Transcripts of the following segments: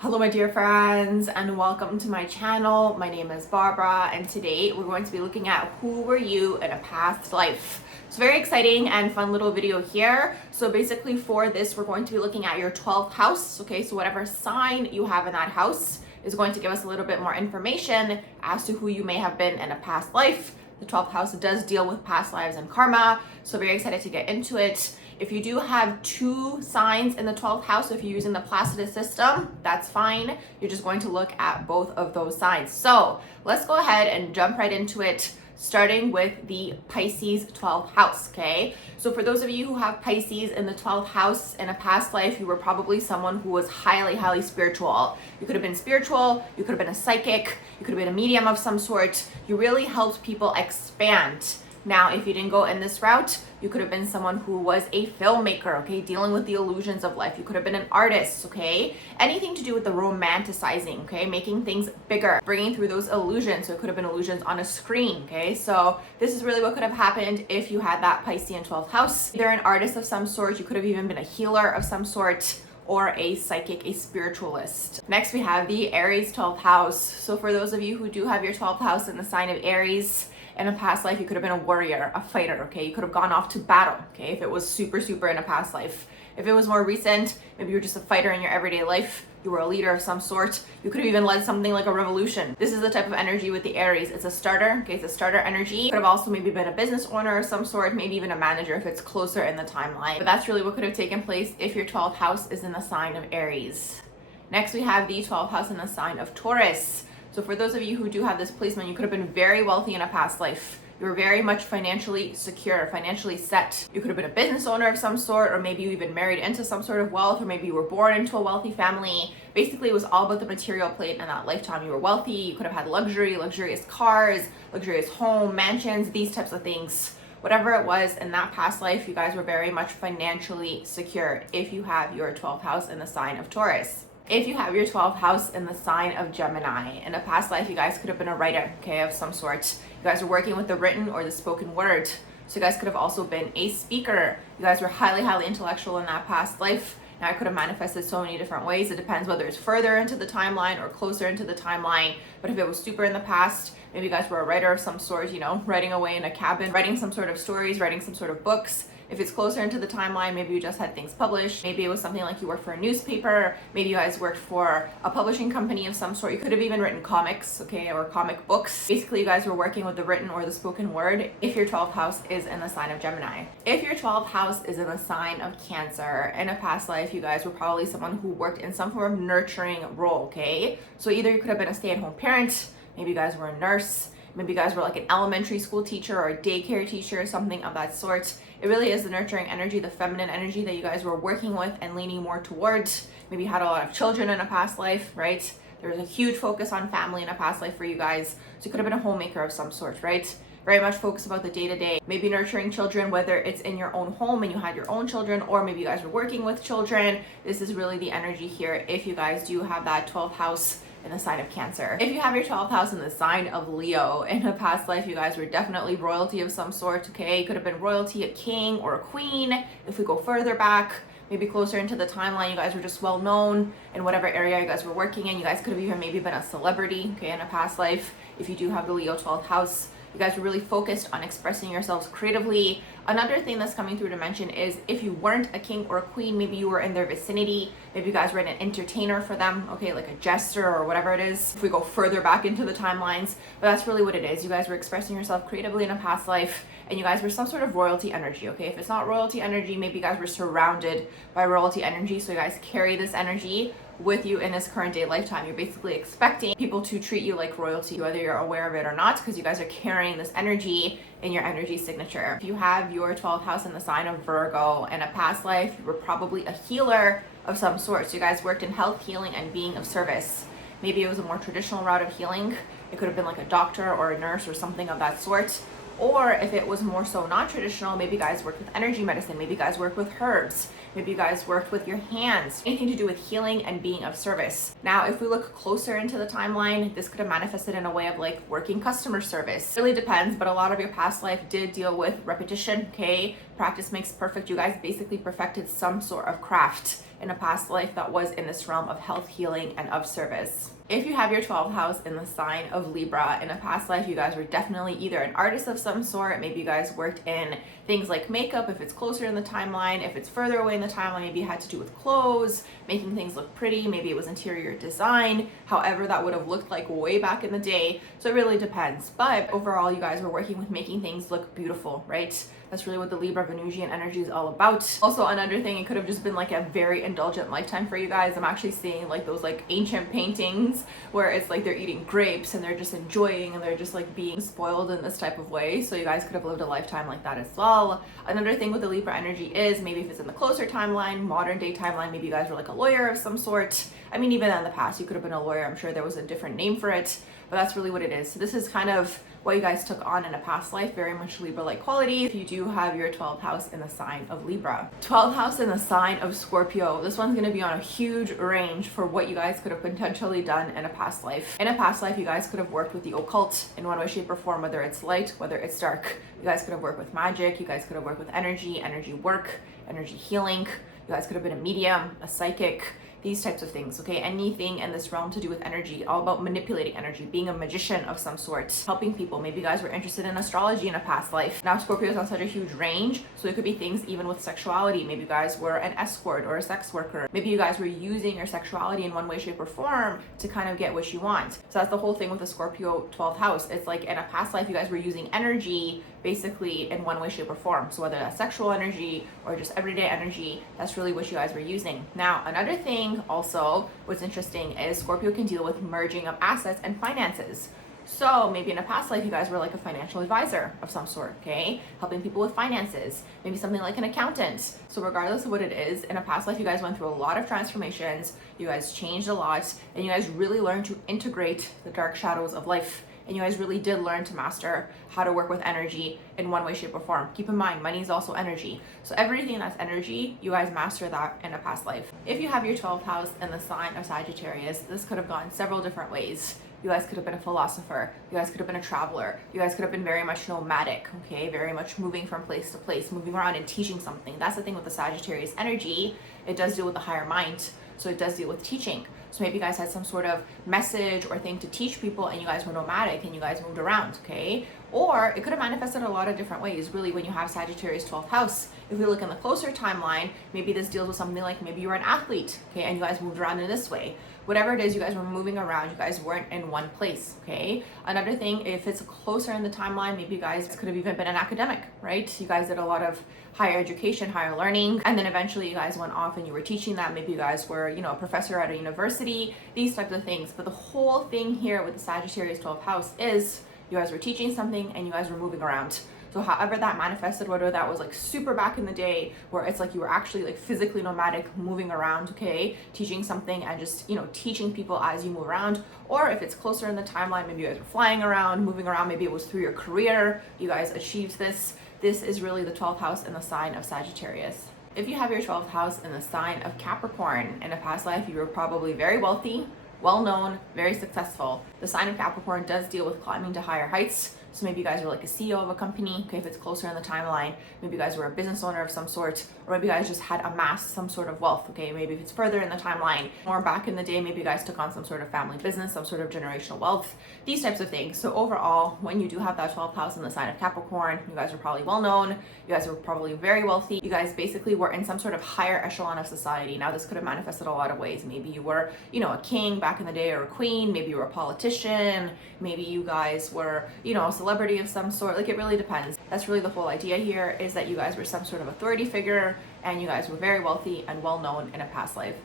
Hello my dear friends and welcome to my channel. My name is Barbara and today we're going to be looking at who were you in a past life. It's a very exciting and fun little video here. So basically for this we're going to be looking at your 12th house. Okay, so whatever sign you have in that house is going to give us a little bit more information as to who you may have been in a past life. The 12th house does deal with past lives and karma, so very excited to get into it. If you do have two signs in the 12th house, if you're using the Pastlife system, that's fine. You're just going to look at both of those signs. So let's go ahead and jump right into it, starting with the Pisces 12th house, okay? So for those of you who have Pisces in the 12th house in a past life, you were probably someone who was highly spiritual. You could have been spiritual, you could have been a psychic, you could have been a medium of some sort. You really helped people expand. Now, if you didn't go in this route, you could have been someone who was a filmmaker, okay, dealing with the illusions of life. You could have been an artist, okay, anything to do with the romanticizing, okay, making things bigger, bringing through those illusions. So it could have been illusions on a screen, okay. So this is really what could have happened if you had that Piscean 12th house. Either an artist of some sort, you could have even been a healer of some sort, or a psychic, a spiritualist. Next, we have the Aries 12th house. So for those of you who do have your 12th house in the sign of Aries, in a past life, you could have been a warrior, a fighter, okay? You could have gone off to battle, okay? If it was super in a past life. If it was more recent, maybe you're just a fighter in your everyday life, you were a leader of some sort, you could have even led something like a revolution. This is the type of energy with the Aries. It's a starter, okay? It's a starter energy. Could have also maybe been a business owner of some sort, maybe even a manager if it's closer in the timeline. But that's really what could have taken place if your 12th house is in the sign of Aries. Next, we have the 12th house in the sign of Taurus. So for those of you who do have this placement, you could have been very wealthy in a past life. You were very much financially secure, financially set. You could have been a business owner of some sort, or maybe you even married into some sort of wealth, or maybe you were born into a wealthy family. Basically, it was all about the material plate in that lifetime. You were wealthy, you could have had luxury, luxurious cars, luxurious home, mansions, these types of things. Whatever it was in that past life, you guys were very much financially secure if you have your 12th house in the sign of Taurus. If you have your 12th house in the sign of Gemini, in a past life, you guys could have been a writer, okay, of some sort. You guys were working with the written or the spoken word. So you guys could have also been a speaker. You guys were highly intellectual in that past life. Now, it could have manifested so many different ways. It depends whether it's further into the timeline or closer into the timeline. But if it was super in the past, maybe you guys were a writer of some sort, you know, writing away in a cabin, writing some sort of stories, writing some sort of books. If it's closer into the timeline, maybe you just had things published. Maybe it was something like you worked for a newspaper. Maybe you guys worked for a publishing company of some sort. You could have even written comics, okay, or comic books. Basically, you guys were working with the written or the spoken word if your 12th house is in the sign of Gemini. If your 12th house is in the sign of Cancer, in a past life, you guys were probably someone who worked in some form of nurturing role, okay? So either you could have been a stay-at-home parent, maybe you guys were a nurse, maybe you guys were like an elementary school teacher or a daycare teacher, something of that sort. It really is the nurturing energy, the feminine energy that you guys were working with and leaning more towards. Maybe you had a lot of children in a past life, right? There was a huge focus on family in a past life for you guys. So you could have been a homemaker of some sort, right? Very much focused about the day-to-day. Maybe nurturing children, whether it's in your own home and you had your own children, or maybe you guys were working with children. This is really the energy here if you guys do have that 12th house in the sign of Cancer. If you have your 12th house in the sign of Leo, in a past life, you guys were definitely royalty of some sort, okay? You could have been royalty, a king or a queen. If we go further back, maybe closer into the timeline, you guys were just well known in whatever area you guys were working in. You guys could have even maybe been a celebrity, okay, in a past life. If you do have the Leo 12th house, you guys were really focused on expressing yourselves creatively. Another thing that's coming through to mention is if you weren't a king or a queen, maybe you were in their vicinity, maybe you guys were an entertainer for them, okay, like a jester or whatever it is, if we go further back into the timelines. But that's really what it is. You guys were expressing yourself creatively in a past life, and you guys were some sort of royalty energy, okay? If it's not royalty energy, maybe you guys were surrounded by royalty energy, so you guys carry this energy with you in this current day lifetime. You're basically expecting people to treat you like royalty, whether you're aware of it or not, because you guys are carrying this energy in your energy signature. If you have your 12th house in the sign of Virgo, in a past life, you were probably a healer of some sort. So you guys worked in health, healing, and being of service. Maybe it was a more traditional route of healing. It could have been like a doctor or a nurse or something of that sort. Or if it was more so non-traditional, maybe you guys worked with energy medicine, maybe you guys worked with herbs, maybe you guys worked with your hands, anything to do with healing and being of service. Now, if we look closer into the timeline, this could have manifested in a way of like working customer service. It really depends, but a lot of your past life did deal with repetition, okay? Practice makes perfect. You guys basically perfected some sort of craft in a past life that was in this realm of health, healing, and of service. If you have your 12th house in the sign of Libra, in a past life, you guys were definitely either an artist of some sort. Maybe you guys worked in things like makeup, if it's closer in the timeline. If it's further away in the timeline, maybe it had to do with clothes, making things look pretty. Maybe it was interior design, however that would have looked like way back in the day. So it really depends. But overall, you guys were working with making things look beautiful, right? That's really what the Libra Venusian energy is all about. Also, another thing, it could have just been like a very indulgent lifetime for you guys. I'm actually seeing like those like ancient paintings where it's like they're eating grapes and they're just enjoying and they're just like being spoiled in this type of way. So you guys could have lived a lifetime like that as well. Another thing with the Libra energy is maybe if it's in the closer timeline, modern day timeline, maybe you guys were like a lawyer of some sort. I mean, even in the past, you could have been a lawyer. I'm sure there was a different name for it, but that's really what it is. So this is kind of what you guys took on in a past life, very much Libra-like quality. If you do have your 12th house in the sign of Libra. 12th house in the sign of Scorpio. This one's gonna be on a huge range for what you guys could have potentially done in a past life. In a past life, you guys could have worked with the occult in one way, shape, or form, whether it's light, whether it's dark. You guys could have worked with magic. You guys could have worked with energy work, energy healing. You guys could have been a medium, a psychic, these types of things, okay? Anything in this realm to do with energy, all about manipulating energy, being a magician of some sort, helping people. Maybe you guys were interested in astrology in a past life. Now Scorpio is on such a huge range, so it could be things even with sexuality. Maybe you guys were an escort or a sex worker. Maybe you guys were using your sexuality in one way, shape, or form to kind of get what you want. So that's the whole thing with the Scorpio 12th house. It's like in a past life, you guys were using energy basically in one way, shape, or form. So whether that's sexual energy or just everyday energy, that's really what you guys were using. Now, another thing also, what's interesting is Scorpio can deal with merging of assets and finances. So maybe in a past life, you guys were like a financial advisor of some sort, okay? Helping people with finances, maybe something like an accountant. So regardless of what it is, in a past life, you guys went through a lot of transformations, you guys changed a lot, and you guys really learned to integrate the dark shadows of life. And you guys really did learn to master how to work with energy in one way, shape, or form. Keep in mind, money is also energy. So everything that's energy, you guys master that in a past life. If you have your 12th house in the sign of Sagittarius, this could have gone several different ways. You guys could have been a philosopher. You guys could have been a traveler. You guys could have been very much nomadic, okay? Very much moving from place to place, moving around and teaching something. That's the thing with the Sagittarius energy. It does deal with the higher mind. So it does deal with teaching. So maybe you guys had some sort of message or thing to teach people and you guys were nomadic and you guys moved around, okay? Or it could have manifested a lot of different ways, really, when you have Sagittarius 12th house. If we look in the closer timeline, maybe this deals with something like maybe you were an athlete, okay, and you guys moved around in this way. Whatever it is, you guys were moving around, you guys weren't in one place, okay? Another thing, if it's closer in the timeline, maybe you guys could have even been an academic, right? You guys did a lot of higher education, higher learning, and then eventually you guys went off and you were teaching that. Maybe you guys were, a professor at a university, these types of things. But the whole thing here with the Sagittarius 12th house is you guys were teaching something and you guys were moving around. So however that manifested, whether that was like super back in the day where it's like you were actually like physically nomadic, moving around, okay, teaching something and just, teaching people as you move around, or if it's closer in the timeline, maybe you guys were flying around, moving around, maybe it was through your career, you guys achieved this. This is really the 12th house in the sign of Sagittarius. If you have your 12th house in the sign of Capricorn, in a past life, you were probably very wealthy, well-known, very successful. The sign of Capricorn does deal with climbing to higher heights. So maybe you guys were like a CEO of a company, okay, if it's closer in the timeline. Maybe you guys were a business owner of some sort, or maybe you guys just had amassed some sort of wealth, okay? Maybe if it's further in the timeline, or back in the day, maybe you guys took on some sort of family business, some sort of generational wealth, these types of things. So overall, when you do have that 12th house in the sign of Capricorn, you guys were probably well-known, you guys were probably very wealthy, you guys basically were in some sort of higher echelon of society. Now this could have manifested a lot of ways. Maybe you were, a king back in the day or a queen, maybe you were a politician, maybe you guys were, a celebrity of some sort. Like, it really depends. That's really the whole idea here, is that you guys were some sort of authority figure and you guys were very wealthy and well known in a past life.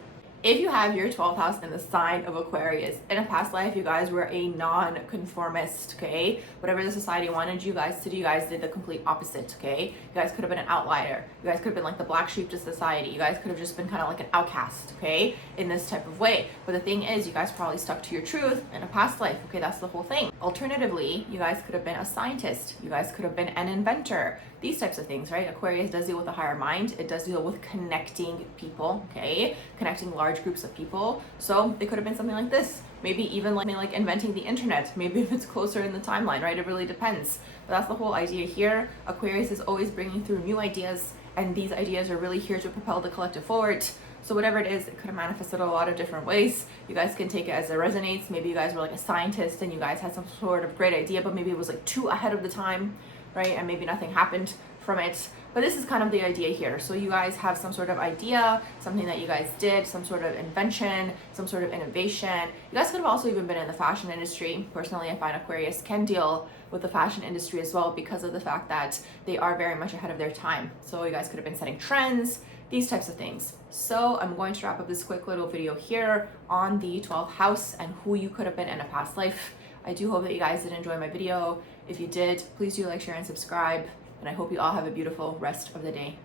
If you have your 12th house in the sign of Aquarius, in a past life, you guys were a non-conformist, okay? Whatever the society wanted you guys to do, you guys did the complete opposite, okay? You guys could have been an outlier. You guys could have been like the black sheep to society. You guys could have just been kind of like an outcast, okay? In this type of way. But the thing is, you guys probably stuck to your truth in a past life, okay? That's the whole thing. Alternatively, you guys could have been a scientist. You guys could have been an inventor. These types of things, right? Aquarius does deal with the higher mind. It does deal with connecting people, okay? Connecting large groups of people. So it could have been something like this. Maybe even like inventing the internet. Maybe if it's closer in the timeline, right? It really depends. But that's the whole idea here. Aquarius is always bringing through new ideas, and these ideas are really here to propel the collective forward. So whatever it is, it could have manifested a lot of different ways. You guys can take it as it resonates. Maybe you guys were like a scientist and you guys had some sort of great idea, but maybe it was like too ahead of the time, right? And maybe nothing happened from it. But this is kind of the idea here. So you guys have some sort of idea, something that you guys did, some sort of invention, some sort of innovation. You guys could have also even been in the fashion industry. Personally, I find Aquarius can deal with the fashion industry as well because of the fact that they are very much ahead of their time. So you guys could have been setting trends, these types of things. So I'm going to wrap up this quick little video here on the 12th house and who you could have been in a past life. I do hope that you guys did enjoy my video. If you did, please do like, share, and subscribe. And I hope you all have a beautiful rest of the day.